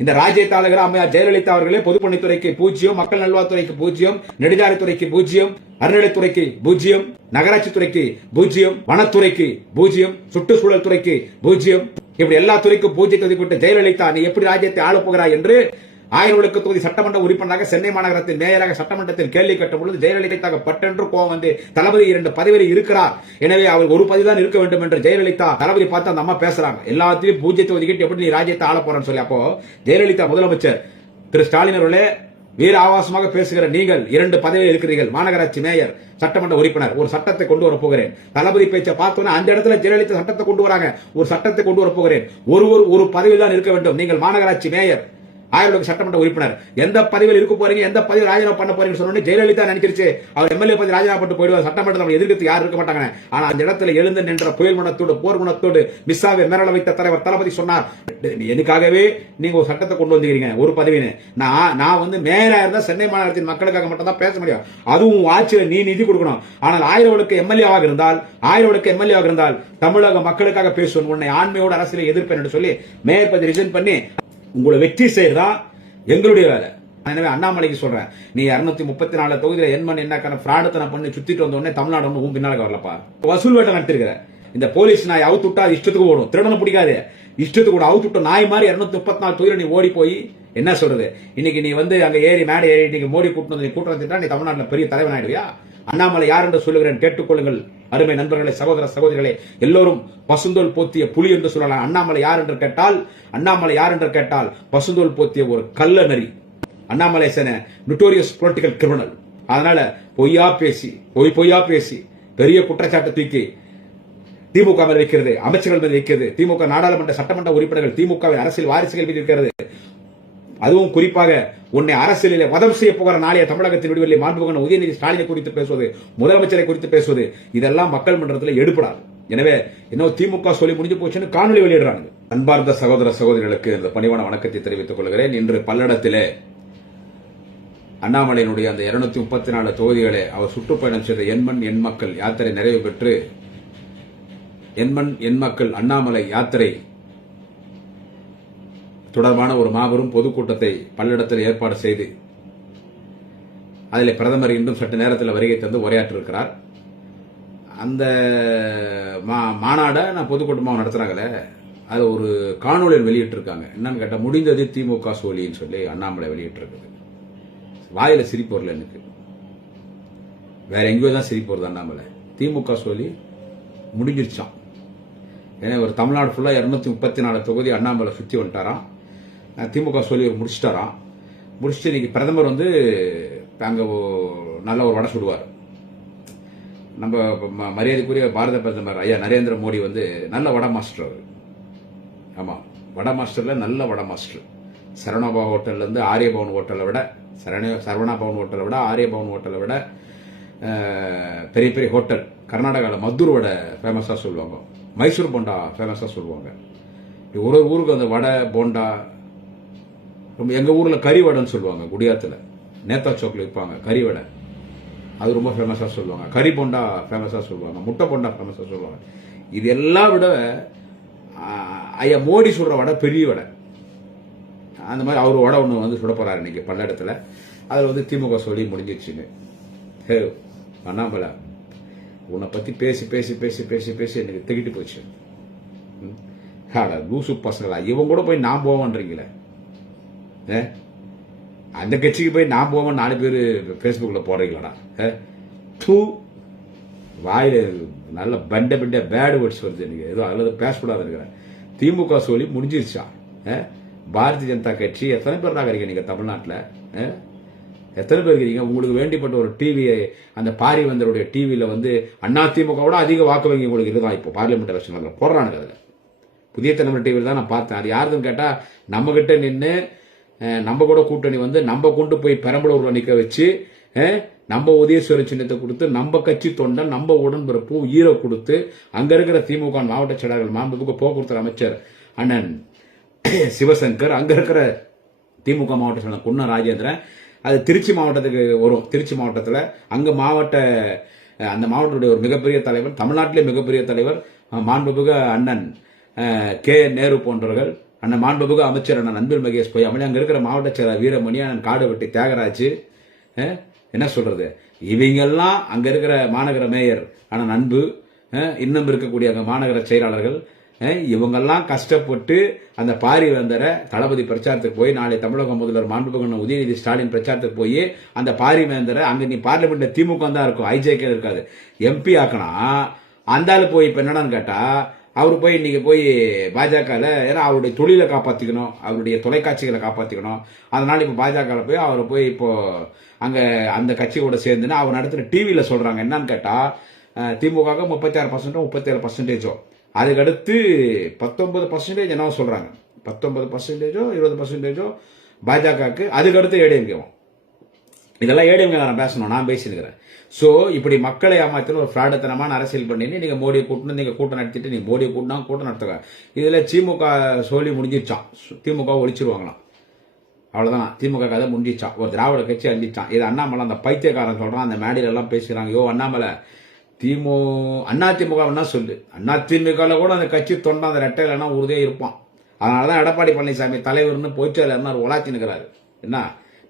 இந்த ராஜ்ய தாளகர் அம்மையார் ஜெயலலிதா அவர்களே பொதுப்பணித்துறைக்கு பூஜ்ஜியம் மக்கள் நல்வாழ்வுத்துறைக்கு பூஜ்ஜியம் நெடுஞ்சாலைத்துறைக்கு பூஜ்ஜியம் அறநிலைத்துறைக்கு பூஜ்ஜியம் நகராட்சி துறைக்கு பூஜ்ஜியம் வனத்துறைக்கு பூஜ்ஜியம் சுற்றுச்சூழல் துறைக்கு பூஜ்ஜியம். இப்படி எல்லா துறைக்கும் பூஜ்ஜியத்தை ஒதுக்கிவிட்ட ஜெயலலிதா நீ எப்படி ராஜ்யத்தை ஆளப்போகிறாய் என்று ஆயிரம் விளக்கு தொகுதி சட்டமன்ற உறுப்பினராக சென்னை மாநகரத்தின் மேயராக சட்டமன்றத்தில் கேள்வி கேட்ட பொழுது ஜெயலலிதா பட்டென்று கோவம் வந்து தளபதி இரண்டு பதவியில் இருக்கிறார். எனவே அவர் ஒரு பதவி தான் இருக்க வேண்டும் என்று ஜெயலலிதா தளபதி பார்த்து அந்த அம்மா பேசுறாங்க. எல்லாத்தையும் பூஜ்ஜியத்தை ஒதுக்கிட்டு எப்படி நீ ராஜ்யத்தை ஆள போறன்னு சொல்லி. அப்போ ஜெயலலிதா முதலமைச்சர் திரு ஸ்டாலின் அவர்களே வீர ஆபாசமாக பேசுகிற நீங்கள் இரண்டு பதவியில் இருக்கிறீர்கள். மாநகராட்சி மேயர் சட்டமன்ற உறுப்பினர். ஒரு சட்டத்தை கொண்டு வர போகிறேன். தளபதி பேச்சை பார்த்தோன்னா அந்த இடத்துல ஜெயலலிதா சட்டத்தை கொண்டு வராங்க. ஒரு சட்டத்தை கொண்டு வர போகிறேன். ஒரு ஒரு பதவியில் தான் இருக்க வேண்டும். நீங்கள் மாநகராட்சி மேயர் ஆயிரம் சட்டமன்ற உறுப்பினர். எந்த பதவியில் இருக்க போறீங்க எந்த பதவி ராஜினாமா பண்ண போறீங்க சொன்னோடனே ஜெயலலிதா நினைச்சிருச்சு. அவர் எம்எல்ஏ பதவி ராஜினாமா பண்ணிட்டு போயிடுவார். சட்டமன்றத்தில் எதிர்த்து யாரும் இருக்க மாட்டாங்க ஆனா அந்த இடத்துல எழுந்து நின்ற புயல் குணத்தோடு போர் குணத்தோடு மிஸ்ஸாவை மிரள வைத்த தலைவர் தளபதி சொன்னார். எனக்காகவே நீங்க ஒரு சட்டத்தை கொண்டு வந்துக்கிறீங்க ஒரு பதவின்னு? நான் நான் வந்து மேயரா இருந்தா சென்னை மாநகரத்தின் மக்களுக்காக மட்டும் தான் பேச முடியும். அதுவும் ஆட்சியில் நீ நிதி கொடுக்கணும். ஆனால் ஆயிரவளுக்கு எம்எல்ஏவாக இருந்தால் ஆயிரவளுக்கு எம்எல்ஏவாக இருந்தால் தமிழக மக்களுக்காக பேசுவேன். உன்னை ஆண்மையோட அரசியலை எதிர்ப்பேன் என்று சொல்லி மேயர் பதவி ரிசைன் பண்ணி உங்களை வெற்றி செய்யறதா எங்களுடைய வேலை. எனவே அண்ணாமலைக்கு சொல்றேன். நீ இருநூத்தி முப்பத்தி நாலு தொகுதியில் என் மண் என்ன கண ஃப்ராடத்தனை பண்ணி சுத்திட்டு வந்த உடனே தமிழ்நாடு ஒன்று உன் பின்னால வரலப்பா. வசூல் வேட்டை நடத்திருக்கிற. இந்த போலீஸ் நாய் அவுத்து விட்டா அது இஷ்டத்துக்கு ஓடும். திருடனை பிடிக்காது. இஷ்டத்துக்கு கூட அவுத்து விட்ட நாய் மாதிரி இரநூத்தி முப்பத்தி நாலு தொகுதியில் நீ ஓடி போய் என்ன சொல்றது? இன்னைக்கு நீ வந்து அங்க ஏறி மேடை ஏறி இன்னைக்கு மோடி கூட்டு நீ கூட்டம் நீ தமிழ்நாட்டில் பெரிய தலைவன் ஆயிடுவியா அண்ணாமலை யார் என்று சொல்லுகிறேன் கேட்டுக்கொள்ளுங்கள். அருமை நண்பர்களே சகோதர சகோதரிகளே எல்லோரும் பசுந்தோல் போத்திய புலி என்று சொல்லலாம். அண்ணாமலை யார் என்று கேட்டால் அண்ணாமலை யார் என்று கேட்டால் பசுந்தோல் போத்திய ஒரு கள்ள நரி. அண்ணாமலை சேன நுட்டோரியஸ் பொலிட்டிக்கல் கிரிமினல் அதனால பொய்யா பேசி பொய் பொய்யா பேசி பெரிய குற்றச்சாட்டு தூக்கி திமுக மேல் வைக்கிறது அமைச்சர்கள் மேல் வைக்கிறது திமுக நாடாளுமன்ற சட்டமன்ற உறுப்பினர்கள் திமுகவின் அரசியல் வாரிசுகள் மீது இருக்கிறது அதுவும் குறிப்பாக உன்னை அரசியலில் வதம் செய்ய போகிற நாளைய தமிழகத்தின் விடுதலை மாண்புகன் உதயநிதி ஸ்டாலினை குறித்து பேசுவது முதலமைச்சரை குறித்து பேசுவது இதெல்லாம் மக்கள் மன்றத்தில் எடுப்படாது எனவே இன்னும் திமுக சொல்லி முடிஞ்சு போச்சுன்னு காணொலி வெளியிடுறாங்க அன்பார்ந்த சகோதர சகோதரிகளுக்கு இந்த பணிவான வணக்கத்தை தெரிவித்துக் கொள்கிறேன். இன்று பல்லடத்திலே அண்ணாமலையினுடைய அந்த இருநூத்தி முப்பத்தி நாலு தொகுதிகளை அவர் சுற்றுப்பயணம் செய்த எண்மண் எண் மக்கள் யாத்திரை நிறைவு பெற்று எண்மண் எண் மக்கள் அண்ணாமலை யாத்திரை தொடர்பான ஒரு மாபெரும் பொதுக்கூட்டத்தை பல்லடத்தில் ஏற்பாடு செய்து அதில் பிரதமர் இன்றும் சற்று நேரத்தில் வருகை தந்து உரையாற்றிருக்கிறார். அந்த மா மாநாடை நான் பொதுக்கூட்டமாக நடத்துகிறாங்களே அது ஒரு காணொலியில் வெளியிட்டிருக்காங்க. என்னன்னு கேட்டால் முடிந்தது திமுக சோழின்னு சொல்லி அண்ணாமலை வெளியிட்டிருக்குது. வாயில் சிரிப்பு வரல எனக்கு. வேற எங்கேயோ தான் சிரிப்பு வருது அண்ணாமலை. திமுக சோழி முடிஞ்சிருச்சான் ஏன்னா ஒரு தமிழ்நாடு ஃபுல்லாக இரநூத்தி முப்பத்தி நாலு தொகுதி அண்ணாமலை சுற்றி வந்துட்டாராம். திமுக சொல்லி முடிச்சுட்டாராம் முடிச்சிட்டாராம் முடிச்சுட்டு இன்னைக்கு பிரதமர் வந்து அங்கே நல்ல ஒரு வடை சுடுவார். நம்ம ம- மரியாதைக்குரிய பாரத பிரதமர் ஐயா நரேந்திர மோடி வந்து நல்ல வட மாஸ்டர் அவர். ஆமாம் வட மாஸ்டரில் நல்ல வட மாஸ்டர். சரவணபா ஹோட்டல்லேருந்து ஆரியபவன் ஹோட்டலை விட சரண சரவணா பவன் ஹோட்டலை விட ஆரியபவன் ஹோட்டலை விட பெரிய பெரிய ஹோட்டல். கர்நாடகாவில் மதுர் வடை ஃபேமஸாக சொல்லுவாங்க. மைசூர் போண்டா ஃபேமஸாக சொல்லுவாங்க. ஒரு ஒரு ஊருக்கு அந்த வடை போண்டா ரொம்ப எங்கள் ஊரில் கறி வடைன்னு சொல்லுவாங்க குடியாத்தில். நேதா சோக்கில் விற்பாங்க கறி வடை அது ரொம்ப ஃபேமஸாக சொல்லுவாங்க. கறி பொண்டா ஃபேமஸாக சொல்லுவாங்க முட்டை பொண்டா ஃபேமஸாக சொல்லுவாங்க. இது எல்லாம் விட ஐயா மோடி சுடுற வடை பெரிய வடை. அந்த மாதிரி அவர் வடை ஒன்று வந்து சுட போறாரு இன்னைக்கு பல்லடத்தில். அதில் வந்து திமுக சொல்லி முடிஞ்சிச்சுங்க ஹே அண்ணாமலை உன்னை பற்றி பேசி பேசி பேசி பேசி பேசி எனக்கு திகிட்டு போச்சு. ம். ஹாடா லூசு பசங்களா. இவன் கூட போய் நான் போவான்றீங்களே. அந்த கட்சிக்கு போய் நான் போவேன் நாலு பேர் ஃபேஸ்புக்கில் போடுறீங்களாடா டூ வாயில் நல்ல பண்ட பண்ட பேடு வேர்ட்ஸ் வருது எனக்கு. ஏதோ அதில் பேசக்கூடாது இருக்கிறேன் திமுக சொல்லி முடிஞ்சிருச்சா பாரதிய ஜனதா கட்சி எத்தனை பேர் இருக்கீங்க நீங்கள் தமிழ்நாட்டில் எத்தனை பேர் இருக்கீங்க உங்களுக்கு வேண்டிப்பட்ட ஒரு டிவி அந்த பாரிவந்தருடைய டிவியில் வந்து அண்ணா திமுகவோட அதிக வாக்கு வங்கி உங்களுக்கு இதுதான் இப்போ? பார்லிமெண்ட் எலெக்ஷன் போடுறானுங்க அதில். புதிய தலைமுறை டிவியில் தான் நான் பார்த்தேன். அது யாருதுன்னு கேட்டால் நம்மக்கிட்ட நின்று நம்ம கூட கூட்டணி வந்து நம்ம கொண்டு போய் பெரம்பலூர்ல நிற்க வச்சு நம்ம உதயசுவர சின்னத்தை கொடுத்து நம்ம கட்சி தொண்டன் நம்ம உடன்பிறப்பு ஈரோ கொடுத்து அங்க இருக்கிற திமுக மாவட்ட செயலாளர்கள் மாண்புமிகு போக்குவரத்து அமைச்சர் அண்ணன் சிவசங்கர் அங்க இருக்கிற திமுக மாவட்ட செயலாளர் குன்ன ராஜேந்திரன் அது திருச்சி மாவட்டத்துக்கு வரும். திருச்சி மாவட்டத்தில் அங்க மாவட்ட அந்த மாவட்டத்துடைய ஒரு மிகப்பெரிய தலைவர் தமிழ்நாட்டிலே மிகப்பெரிய தலைவர் மாண்புமிகு அண்ணன் கே. நேரு போன்றவர்கள் அண்ணன் மாண்புமிகு அமைச்சர் அண்ணன் அன்பில் மகேஷ் போய் அவன் அங்கே இருக்கிற மாவட்ட செயலர் வீரமணி அண்ணன் காடுவெட்டி தியாகராஜ் என்ன சொல்றது? இவங்கெல்லாம் அங்கே இருக்கிற மாநகர மேயர் அண்ணன் அன்பு இன்னும் இருக்கக்கூடிய அங்கே மாநகர செயலாளர்கள் இவங்கெல்லாம் கஷ்டப்பட்டு அந்த பாரி வந்தர தளபதி பிரச்சாரத்துக்கு போய் நாளை தமிழக முதல்வர் மாண்புகண்ண உதயநிதி ஸ்டாலின் பிரச்சாரத்துக்கு போய் அந்த பாரி வேந்தரை அங்கே நீ பார்லிமெண்ட்ல திமுக தான் இருக்கும் ஐஜேகே இருக்காது. எம்பி ஆக்கினா அந்த ஆள் போய் இப்போ என்னடான்னு கேட்டால் அவர் போய் இன்றைக்கி போய் பாஜகவில் ஏன்னா அவருடைய தொழிலை காப்பாற்றிக்கணும் அவருடைய தொலைக்காட்சிகளை காப்பாற்றிக்கணும் அதனால் இப்போ பாஜகவில் போய் அவர் போய் இப்போ அங்கே அந்த கட்சியோட சேர்ந்துன்னு அவர் நடத்துகிற டிவியில் சொல்கிறாங்க என்னன்னு கேட்டால் திமுக முப்பத்தி ஆறு பர்சன்டோ முப்பத்தேழு பர்சன்டேஜோ அதுக்கடுத்து பத்தொன்பது பர்சன்டேஜ் என்னவோ சொல்கிறாங்க பத்தொன்பது பர்சன்டேஜோ இருபது பர்சன்டேஜோ பாஜகவுக்கு அதுக்கடுத்து ஏடிஎம்கேவும் இதெல்லாம் ஏடிஎம்கே நான் பேசணும் நான் பேசியிருக்கிறேன் ஸோ இப்படி மக்களை ஏமாத்தின ஒரு ஃப்ராடத்தனமான அரசியல் பண்ணிட்டு நீங்கள் மோடியை கூட்டணும் நீங்கள் கூட்டம் நடத்திட்டு நீங்கள் மோடியை கூட்டினா கூட்டம் நடத்துங்க. இதில் திமுக சொல்லி முடிஞ்சிருச்சான் திமுக ஒழிச்சிருவாங்களாம். அவ்வளோதான் திமுக கதை முடிஞ்சிச்சான் ஒரு திராவிட கட்சி அழிஞ்சிச்சான் இது அண்ணாமலை அந்த பைத்தியக்காரன் சொல்கிறான் அந்த மேடையில எல்லாம் பேசுறாங்க. யோ அண்ணாமலை திமு அண்ணா திமுகன்னா சொல்லு. அண்ணா திமுகவில் கூட அந்த கட்சி தொண்டை அந்த ரெட்டையிலன்னா உறுதியாக இருப்பான். அதனாலதான் எடப்பாடி பழனிசாமி தலைவர்னு போய்ச்சால என்ன உலாச்சி நிற்கிறாரு என்ன?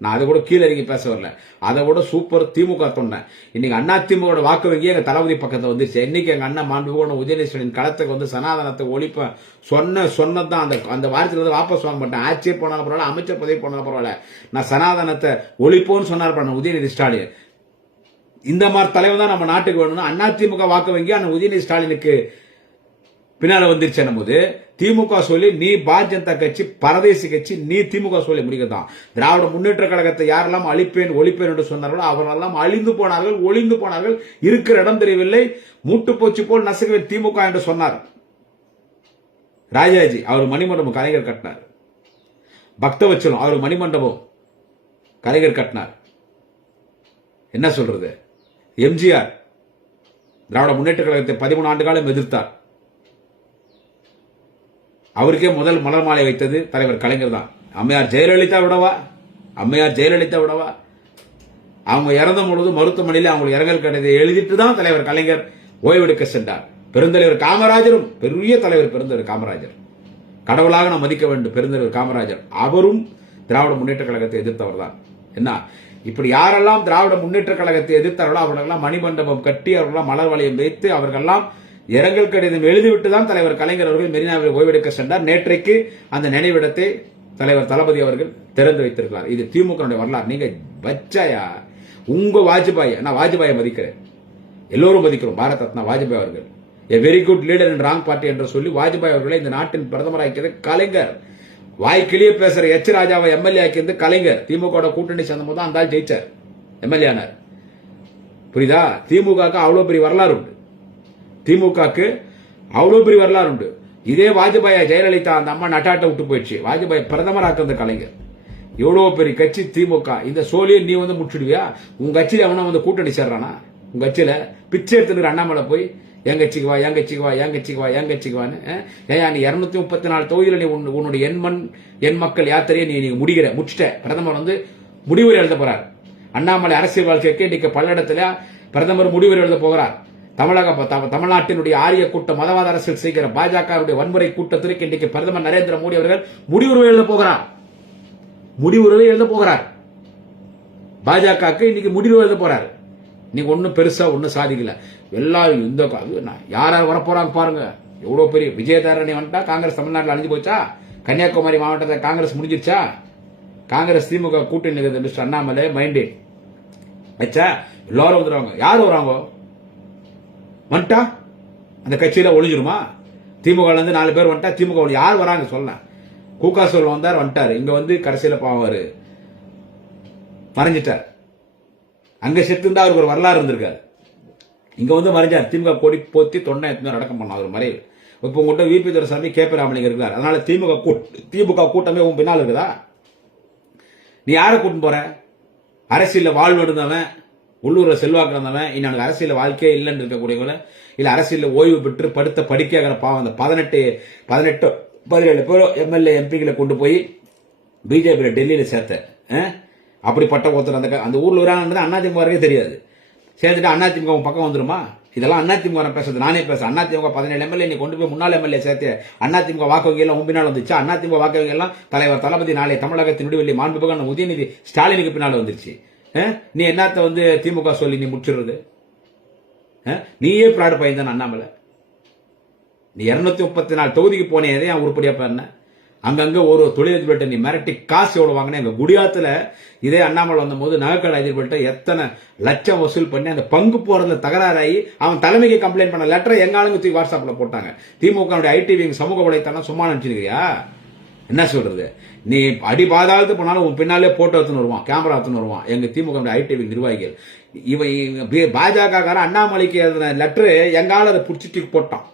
நான் அதை கூட கீழே இறங்கி பேச வரல. அதை விட சூப்பர் திமுக தொண்டை. இன்னைக்கு அண்ணா திமுக வாக்கு வங்கி எங்க தளபதி பக்கத்தில் வந்துருச்சு. இன்னைக்கு எங்க அண்ணன் மாண்புகோட உதயநிதி களத்துக்கு வந்து சனாதனத்தை ஒழிப்ப சொன்ன சொன்னதான் அந்த அந்த வாரத்தில் வந்து வாபஸ் வாங்க மாட்டேன். ஆட்சியர் போனாலும் பரவாயில்ல அமைச்சர் பதவி போனாலும் பரவாயில்ல. நான் சனாதனத்தை ஒழிப்போன்னு சொன்னார் பண்ண உதயநிதி ஸ்டாலின் இந்த மாதிரி தலைவர் தான் நம்ம நாட்டுக்கு வேணும்னா அண்ணா திமுக வாக்கு வங்கி அந்த உதயநிதி ஸ்டாலினுக்கு பின்னால வந்துருச்சு போது திமுக சொல்லி நீ பாரதிய ஜனதா கட்சி பரதேசி கட்சி நீ திமுக சொல்லி முடிக்கத்தான் திராவிட முன்னேற்ற கழகத்தை யாரெல்லாம் அழிப்பேன் ஒழிப்பேன் என்று சொன்னார்களோ அவரெல்லாம் அழிந்து போனார்கள் ஒளிந்து போனார்கள் இருக்கிற இடம் தெரியவில்லை மூட்டு போச்சு போல் நசுக்குவேன் திமுக என்று சொன்னார். ராஜாஜி அவர் மணிமண்டபம் கலைஞர் கட்டினார். பக்தவச்சலம் அவர் மணிமண்டபம் கலைஞர் கட்டினார். என்ன சொல்றது? எம்ஜிஆர் திராவிட முன்னேற்ற கழகத்தை பதிமூணு ஆண்டு காலம் எதிர்த்தார். அவருக்கே முதல் மலர் மாலை வைத்தது தலைவர் கலைஞர் தான். அம்மையார் ஜெயலலிதா விடவா? அம்மையார் ஜெயலலிதா விடவா? அவங்க இறந்த பொழுது மருத்துவமனையில் அவங்களுக்கு இறங்கல் கடிதத்தை எழுதிட்டு தான் தலைவர் கலைஞர் ஓய்வெடுக்க சென்றார். பெருந்தலைவர் காமராஜரும் பெரிய தலைவர் பெருந்தலைவர் காமராஜர். கடவுளாக நாம் மதிக்க வேண்டும் பெருந்தலைவர் காமராஜர். அவரும் திராவிட முன்னேற்ற கழகத்தை எதிர்த்தவர் தான். என்ன? இப்படி யாரெல்லாம் திராவிட முன்னேற்ற கழகத்தை எதிர்த்தார்களோ அவர்களெல்லாம் மணிமண்டபம் கட்டி அவர்களெல்லாம் மலர் வளையம் வைத்து அவர்களெல்லாம் இரங்கல் கடிதம் எழுதிவிட்டு தான் தலைவர் கலைஞர் அவர்கள் மெரினாவில் ஓய்வெடுக்க சென்றார். நேற்றைக்கு அந்த நினைவிடத்தை தலைவர் தளபதி அவர்கள் திறந்து வைத்திருக்கிறார். இது திமுக வரலாறு. நீங்க வச்சாயா? உங்க வாஜ்பாய் நான் வாஜ்பாயை மதிக்கிறேன். எல்லோரும் மதிக்கிறோம். பாரத் ரத்னா வாஜ்பாய் அவர்கள். A very good leader in wrong party என்று சொல்லி வாஜ்பாய் அவர்களை இந்த நாட்டின் பிரதமராக்கியது கலைஞர். வாய்க்கிலேயே பேசுற எச் ராஜாவை எம்எல்ஏ ஆக்கியது கலைஞர். திமுக கூட்டணி சேர்ந்த போது அந்த ஆள் ஜெயிச்சார். எம்எல்ஏ ஆனார். புரியுதா? திமுக அவ்வளவு பெரிய வரலாறு உண்டு. திமுகக்கு அவ்வளவு பெரிய வரலாறு உண்டு. இதே வாஜ்பாய் ஜெயலலிதா அந்த அம்மா நட்டாட்ட விட்டு போயிடுச்சு. வாஜ்பாய் பிரதமராக்குறது கலைஞர். எவ்வளவு பெரிய கட்சி திமுக. இந்த சோழியை நீ வந்து முடிச்சிடுவியா? உங்க கட்சியில அவனா வந்து கூட்டணி சேர்றானா? உங்க கட்சியில பிச்சை எடுத்துக்கிற அண்ணாமலை போய் என் கட்சிக்கு வா என் கட்சிக்கு வா என் கட்சிக்கு வா என் கட்சிக்கு வான்னு ஏன் நீ இரநூத்தி முப்பத்தி நாலு தொகுதியில் நீ உன்னுடைய எண்மண் எண் மக்கள் யாத்திரையை நீ நீ முடிகிற முடிச்சிட்ட. பிரதமர் வந்து முடிவுரை எழுத போறார். அண்ணாமலை அரசியல் வாழ்க்கைக்கு இன்னைக்கு பல்லடத்துல பிரதமர் முடிவுரை எழுத போகிறார். தமிழக தமிழ்நாட்டினுடைய ஆரிய கூட்டம் மதவாத அரசியல் செய்கிற பாஜகவுடைய வன்முறை கூட்டத்திற்கு இன்றைக்கு பிரதமர் நரேந்திர மோடி அவர்கள் முடிவுரை எழுத போகிறார். முடிவுரை எழுத போகிறார். பாஜகவுக்கு இன்னைக்கு முடிவு எழுத போறாரு. நீங்க ஒன்றும் பெருசா ஒன்றும் சாதிக்கல. எல்லாரும் இந்த யார் யார் வரப்போறாங்க பாருங்க. எவ்வளவு பெரிய விஜயதாரணி வந்துட்டா காங்கிரஸ் தமிழ்நாட்டில் அழிஞ்சு போச்சா? கன்னியாகுமரி மாவட்டத்தில் காங்கிரஸ் முடிஞ்சிருச்சா? காங்கிரஸ் திமுக கூட்டணி மிஸ்டர் அண்ணாமலை மைண்டே வச்சா? எல்லாரும் வந்துடுவாங்க யார் வராங்க வந்துட்டா? அந்த கட்சியில ஒழிஞ்சிருமா திமுக இருந்து நாலு பேர் வந்துட்டா திமுக யார் வராங்க சொல்ல. கூக்கா சொல் வந்தார் வந்துட்டார். இங்க வந்து கடைசியில பாவாரு மறைஞ்சிட்டார். அங்க செத்துருந்தா அவருக்கு ஒரு வரலாறு இருந்திருக்காரு இங்க வந்து மறைஞ்சார். திமுக கொடி போத்தி தொண்டை எத்தனை அடக்கம் பண்ண அவர் மறைவு. இப்போ உங்கள்கிட்ட V P Duraisamy K. P. Ramalinga இருக்கிறார். அதனால திமுக கூட்- திமுக கூட்டமே உன் பின்னால் இருக்குதா? நீ யாரை கூட்டின்னு போற? அரசியலில் வாழ்வு இருந்தவன் உள்ளூர்ல செல்வாக்கு இருந்தவன் இன்னும் அரசியல் வாழ்க்கையே இல்லைன்னு இருக்கக்கூடியவங்கள இல்ல அரசியலில் ஓய்வு பெற்று படுத்த படிக்காகிற பாவம் அந்த பதினெட்டு பதினெட்டு பதினேழு பேர் எம்எல்ஏ எம்பிகளை கொண்டு போய் பிஜேபியில டெல்லியில சேர்த்த அப்படிப்பட்ட ஒருத்தர் அந்த அந்த ஊர்ல வராங்கன்றது அதிமுக வரைக்கும் தெரியாது. சேர்ந்துட்டு அதிமுக பக்கம் வந்துருமா? இதெல்லாம் அதிமுக பேசுறது நானே பேசுறேன். அதிமுக பதினேழு எம்எல்ஏ நீ கொண்டு போய் முன்னாள் எம்எல்ஏ சேர்த்து அதிமுக வாக்கு வங்கி எல்லாம் உன் வந்துச்சு அதிமுக வாக்கு எல்லாம் தலைவர் தளபதி நாளை தமிழகத்தின் விடுவெளி மாண்புமிகு உதயநிதி ஸ்டாலினுக்கு பின்னால் வந்துருச்சு. நீ என்னத்த வந்து திமுக சொல்லி நீ முடிச்சிடுறது? நீயே பிராடு பயந்தான் அண்ணாமலை. நீ இரநூத்தி முப்பத்தி நாலு தொகுதிக்கு போனே எதை ஏன் உருப்படியா பண்ண? அங்கங்க ஒரு தொழிலதிபர்கிட்ட நீ மிரட்டி காசு எவ்வளவு வாங்கின? எங்க குடியாத்துல இதே அண்ணாமலை வந்தபோது நகைக்கடை அதிபர்கிட்ட எத்தனை லட்சம் வசூல் பண்ணி அந்த பங்கு போறதுல தகராறாகி அவன் தலைமைக்கு கம்ப்ளைண்ட் பண்ண லெட்டரை எங்க ஆளுங்க தூக்கி வாட்ஸ்அப்ல போட்டாங்க. திமுக ஐடி விங் சமூக வலைத்தளம் சும்மா நினைச்சிருக்கியா என்ன சொல்றது? நீ அடி பாதாளத்து போனாலும் உன் பின்னாலே போட்டோ எடுத்துன்னு வருவான் கேமரா எடுத்துன்னு வருவான். எங்க திமுக ஐடிவி நிர்வாகிகள். இவன் பாஜக அண்ணாமலைக்கு எழுதின லெட்டரு எங்கால அதை புடிச்சிட்டு போட்டான்.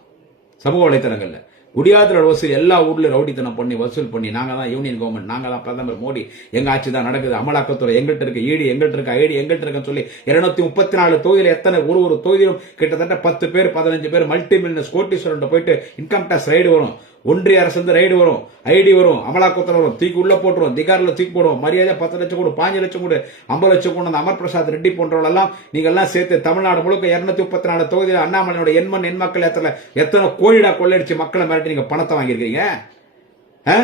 சமூக வலைத்தளங்கள்ல. குடியாத்திர வசூல் எல்லா ஊர்ல ரவுடித்தனம் பண்ணி வசூல் பண்ணி நாங்க தான் யூனியன் கவர்மெண்ட் நாங்க தான் பிரதமர் மோடி. எங்க ஆட்சி தான் நடக்குது. அமலாக்கத்துறை எங்கள்கிட்ட இருக்கு ஈடி எங்கள்கிட்ட இருக்கு ஐடி எங்கள்கிட்ட இருக்குன்னு சொல்லி இருநூத்தி முப்பத்தி நாலு தொகுதியில் எத்தனை ஒரு ஒரு தொகுதியிலும் கிட்டத்தட்ட பத்து பேர் பதினஞ்சு பேர் மல்டி மில்லியன் கோட்டீஸ்வரன் போயிட்டு இன்கம் டேக்ஸ் ரைடு வரும். ஒன்றிய அரசு வந்து ரைடு வரும் ஐடி வரும் அமலாக்கத்தில் வரும் தூக்கி உள்ள போட்டுரும் திகாரில் தூக்கி போடுவோம். மரியாதை பத்து லட்சம் கூட பாஞ்சு லட்சம் கூட ஐம்பது லட்சம் கூட அந்த அமர் பிரசாத் ரெட்டி போன்றவங்களெல்லாம் நீங்கள் எல்லாம் சேர்த்து தமிழ்நாடு முழுக்க இரநூத்தி முப்பத்தி நாலு தொகுதியில் அண்ணாமலையோட எண்மண் எண் மக்கள் எத்தனை எத்தனை கோழிடா கொள்ளடிச்சு மக்களை மிரட்டி நீங்கள் பணத்தை வாங்கியிருக்கீங்க? ஆ?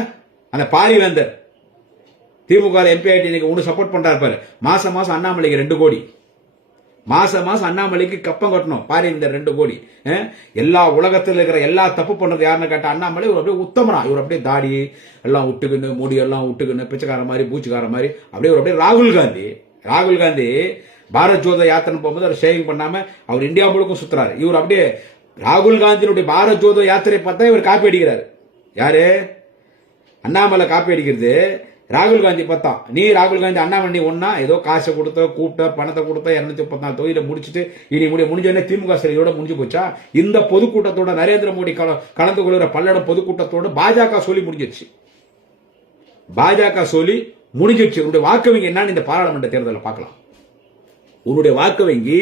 அந்த பாரிவேந்தர் திமுக எம்பி ஆகிட்டு இன்னைக்கு ஒன்று சப்போர்ட் பண்ணுறாரு பாரு. மாசம் மாசம் அண்ணாமலைக்கு ரெண்டு கோடி. மாசம் மாசம் அண்ணாமலைக்கு கப்பம் கட்டணும். பாரு இந்த ரெண்டு கோடி. எல்லா உலகத்தில் இருக்கிற எல்லா தப்பு பண்றது யாருன்னு கேட்ட அண்ணாமலை இவர் அப்படியே உத்தமனா. இவர் அப்படியே தாடி எல்லாம் விட்டுக்கின்னு முடி எல்லாம் விட்டுக்கின்னு பிச்சைக்கார மாதிரி பூச்சிக்கார மாதிரி அப்படியே ஒரு அப்படியே ராகுல் காந்தி. ராகுல் காந்தி பாரத் ஜோத யாத்திரை போகும்போது அவர் ஷேவிங் பண்ணாம அவர் இந்தியா முழுக்கும் சுத்துறாரு. இவர் அப்படியே ராகுல் காந்தியினுடைய பாரத் ஜோதோ யாத்திரை பார்த்தா இவர் காப்பி அடிக்கிறார். யாரு? அண்ணாமலை காப்பி அடிக்கிறது. ராகுல் காந்தி பார்த்தான் நீ ராகுல் காந்தி அண்ணாமலை ஒன்னா ஏதோ காசை கொடுத்த கூப்பிட்ட பணத்தை கொடுத்த இரநூத்தி முப்பத்தி தொகுதியில முடிச்சுட்டு இனி முடிய முடிஞ்சோடனே திமுக சிலையோட முடிஞ்சு போச்சா? இந்த பொதுக்கூட்டத்தோட நரேந்திர மோடி கலந்து கொள்கிற பல்லடம் பொதுக்கூட்டத்தோட பாஜக சொல்லி முடிஞ்சிருச்சு. பாஜக சொல்லி முடிஞ்சிருச்சு. உன்னுடைய வாக்கு வங்கி என்னன்னு இந்த பாராளுமன்ற தேர்தலில் பார்க்கலாம். உன்னுடைய வாக்கு வங்கி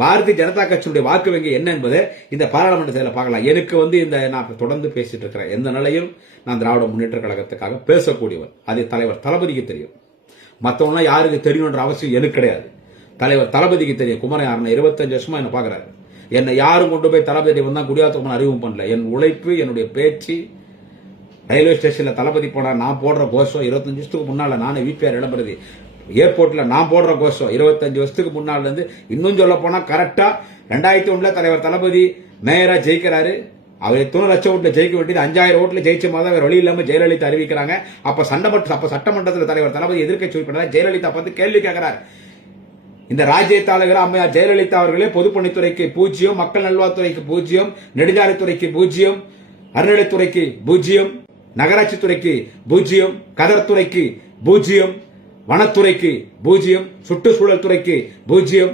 பாரதிய ஜனதா கட்சியுடைய வாக்கு வங்கி என்ன என்பதை இந்த பாராளுமன்ற தேர்தலில் பார்க்கலாம். எனக்கு வந்து இந்த நான் தொடர்ந்து பேசிட்டு இருக்கிறேன். எந்த நிலையும் நான் திராவிட முன்னேற்ற கழகத்துக்காக பேசக்கூடியவன். அது தலைவர் தளபதிக்கு தெரியும். மற்றவங்களாம் யாருக்கு தெரியணுன்ற அவசியம் எனக்கு கிடையாது. தலைவர் தளபதிக்கு தெரியும். குமரன் யாருன்னு இருபத்தஞ்சு வருஷமா என்ன பாக்குறாரு என்னை யாரும் கொண்டு போய் தளபதி வந்தா குடியாத்தம் அறிவும் பண்ணல. என் உழைப்பு என்னுடைய பேச்சு ரயில்வே ஸ்டேஷன்ல தளபதி போனா நான் போடுற கோஷம் இருபத்தஞ்சு வருஷத்துக்கு முன்னால நானே விபிஆர் இடம்பெறுது ஏர்போர்ட்டில் நான் போடுற கோஷம் இருபத்தஞ்சு வருஷத்துக்கு முன்னாலேருந்து இன்னும் சொல்ல போனால் கரெக்டாக ரெண்டாயிரத்தி ஒன்றில் தலைவர் தளபதி மேயராக ஜெயிக்கிறாரு. அவர் எத்தனை லட்சம் ஓட்டில் ஜெயிக்க வேண்டியது? அஞ்சாயிரம் ஓட்டில் ஜெயிச்ச மாதிரி அவர் வழி இல்லாமல் ஜெயலலிதா அறிவிக்கிறாங்க. அப்போ சண்டமன்ற அப்போ சட்டமன்றத்தில் தலைவர் தளபதி எதிர்க்கட்சி உறுப்பினர் ஜெயலலிதா பார்த்து கேள்வி கேட்கிறார் இந்த ராஜ்யத்தாளர் அம்மையார் ஜெயலலிதா அவர்களே பொதுப்பணித்துறைக்கு பூஜ்ஜியம் மக்கள் நல்வாழ்வுத்துறைக்கு பூஜ்ஜியம் நெடுஞ்சாலைத்துறைக்கு பூஜ்ஜியம் அறநிலைத்துறைக்கு பூஜ்ஜியம் நகராட்சித்துறைக்கு பூஜ்ஜியம் கதர்துறைக்கு பூஜ்ஜியம் வனத்துறைக்கு பூஜ்ஜியம் சுற்றுச்சூழல் துறைக்கு பூஜ்ஜியம்.